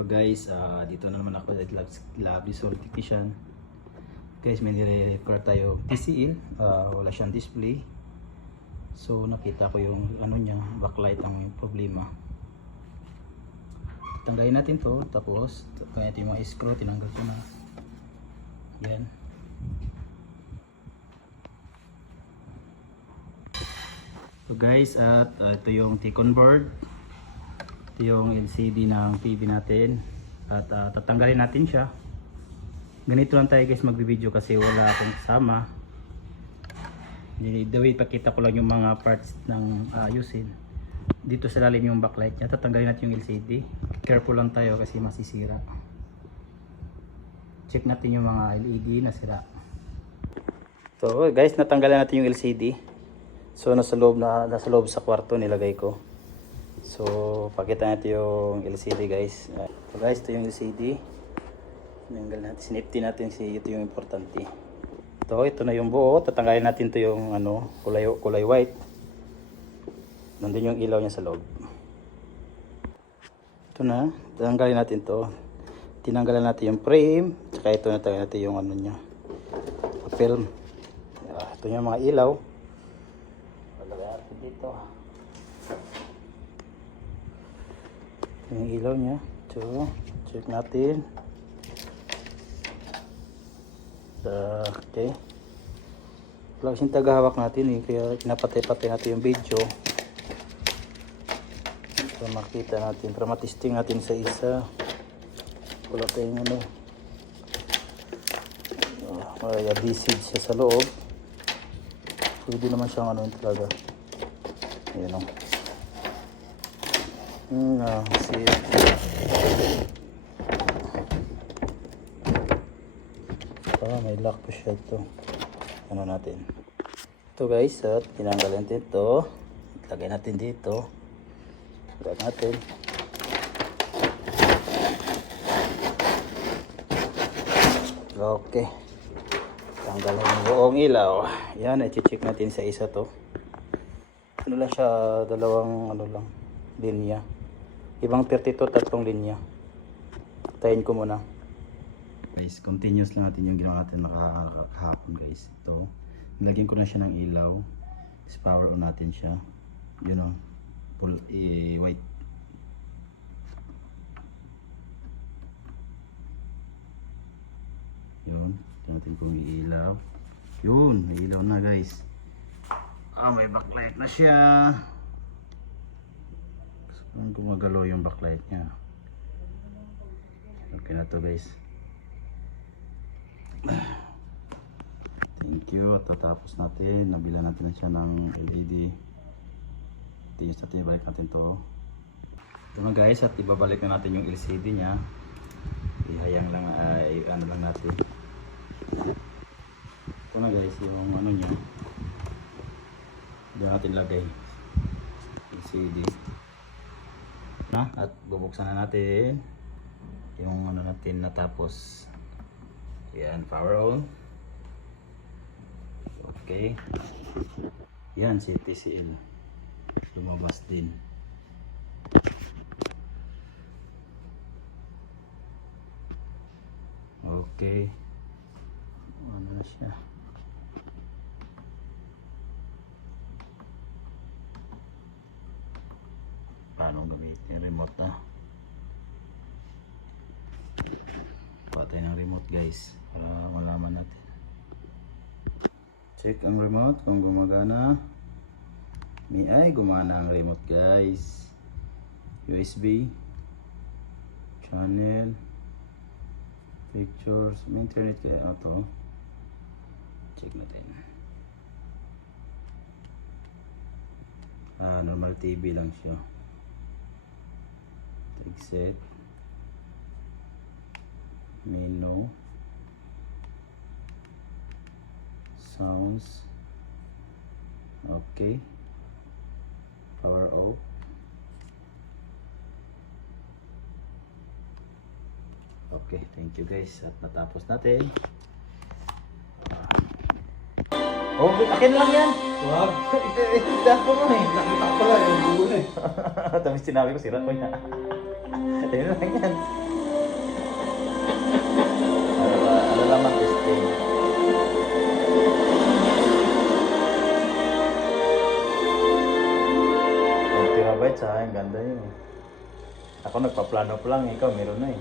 So guys, dito na naman ako sa lab result technician. Guys, may nire-repair tayo TCL, wala siyang display. So nakita ko yung ano niya, backlight ang problema. Tanggalin natin to, tapos kaya ito yung mga screw, tinanggal ko na. Yan. So guys, at ito yung T-con board. Yung LCD ng TV natin at tatanggalin natin siya. Ganito lang tayo guys magbibideo kasi wala akong kasama. The way pakita ko lang yung mga parts ng ayusin. Dito sa lalim yung backlight niya, tatanggalin natin yung LCD. Careful lang tayo kasi masisira. Check natin yung mga LED na sira. So guys, natanggalan natin yung LCD. So nasa loob sa kwarto nilagay ko. So, pakita natin yung LCD guys. So guys, ito yung LCD. Tinanggal natin, sinipti natin ito yung importante. Ito na yung buo. Tatanggalin natin ito yung kulay white. Nandun yung ilaw niya sa loob. Ito na, tatanggalin natin ito. Tinanggalan natin yung frame. Tsaka ito natanggalin natin yung ano niya, film. Ito yung mga ilaw. Palagay natin dito. Yung ilaw niya. So, check natin. Okay. Wala kasing tagahawak natin eh. Kaya pinapatay-patay natin yung video. Para makita natin. Para matesting natin sa isa. Wala tayong ano. May adhesive siya sa loob. Pwede naman siyang ano talaga. Ayan o. See. May lock pa siya ito. Ano natin? Ito guys, at tinanggal natin ito. Lagay natin dito. Lagay natin. Okay. Tanggalin yung buong ilaw. Yan, i-check natin sa isa to. Ano lang siya, dalawang ano lang, linya. Ibang 32, tatlong linya. Tayin ko muna. Guys, continuous lang natin yung ginawa natin kahapon guys. Ito, nilagyan ko na siya ng ilaw. Tapos power on natin siya. Yun o, full white. Yun, tignan natin kung ilaw. Yun, may ilaw na guys. May backlight na siya. Gumagalaw yung backlight niya. Okay na to guys. Thank you. At tatapos natin. Nabila natin na siya ng LED. Tiyos natin. Ibalik natin to. Ito na guys. At ibabalik na natin yung LCD nya. Ihayang lang. Ano lang natin. Ito na guys. Yung ano nya. Diyan natin lagay LCD. At bubuksan na natin yung ano natin natapos. Yan, power on. Okay. Yan si TCL. Lumabas din. Okay. Ano na siya? Paano gamitin yung remote na? Patay ng remote guys para malaman natin. Check ang remote kung gumagana. Gumana ang remote guys. USB, channel, pictures, may internet kaya ito. Check natin. Normal TV lang siya. Set menu, sounds, okay, power off, okay. Thank you guys at natapos natin. Akin lang yan. Wag. Ito ko mo eh. Nakita ko pala yung dulo eh. Tapos sinabi ko sira ko yan. Ayun lang yan. white sa akin, ganda yun. Ako nagpaplano pa lang, ikaw meron na eh.